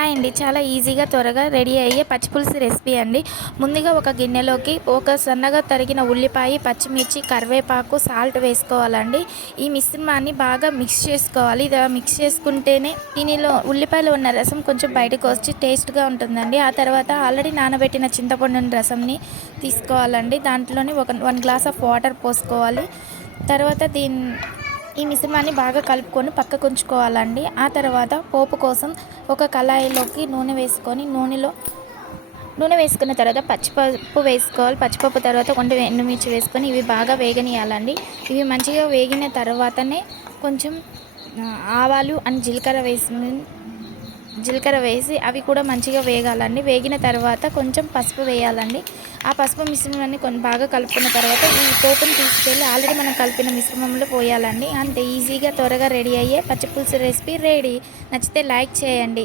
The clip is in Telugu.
హాయ్ అండి. చాలా ఈజీగా త్వరగా రెడీ అయ్యే పచ్చిపులుసు రెసిపీ అండి. ముందుగా ఒక గిన్నెలోకి ఒక సన్నగా తరిగిన ఉల్లిపాయ, పచ్చిమిర్చి, కరివేపాకు, సాల్ట్ వేసుకోవాలండి. ఈ మిశ్రమాన్ని బాగా మిక్స్ చేసుకోవాలి. ఇది మిక్స్ చేసుకుంటేనే దీనిలో ఉల్లిపాయలో ఉన్న రసం కొంచెం బయటకు వచ్చి టేస్ట్గా ఉంటుందండి. ఆ తర్వాత ఆల్రెడీ నానబెట్టిన చింతపండు రసంని తీసుకోవాలండి. దాంట్లోని వన్ గ్లాస్ ఆఫ్ వాటర్ పోసుకోవాలి. తర్వాత ఈ మిశ్రమాన్ని బాగా కలుపుకొని పక్కకు ఉంచుకోవాలండి. ఆ తర్వాత పోపు కోసం ఒక కళాయిలోకి నూనె వేసుకొని నూనె వేసుకున్న తర్వాత పచ్చిపప్పు వేసుకోవాలి. పచ్చిపప్పు తర్వాత కొంచెం ఎండుమిర్చి వేసుకొని ఇవి బాగా వేగనీయాలండి. ఇవి మంచిగా వేగిన తర్వాతనే కొంచెం ఆవాలు అండ్ జీలకర్ర వేసి అవి కూడా మంచిగా వేగాలండి. వేగిన తర్వాత కొంచెం పసుపు వేయాలండి. ఆ పసుపు మిశ్రమాన్ని బాగా కలుపుకున్న తర్వాత ఈ పోపుని తీసుకెళ్ళి ఆల్రెడీ మనం కలిపిన మిశ్రమంలో పోయాలండి. అంతే ఈజీగా త్వరగా రెడీ అయ్యే పచ్చిపులుసు రెసిపీ రెడీ. నచ్చితే లైక్ చేయండి.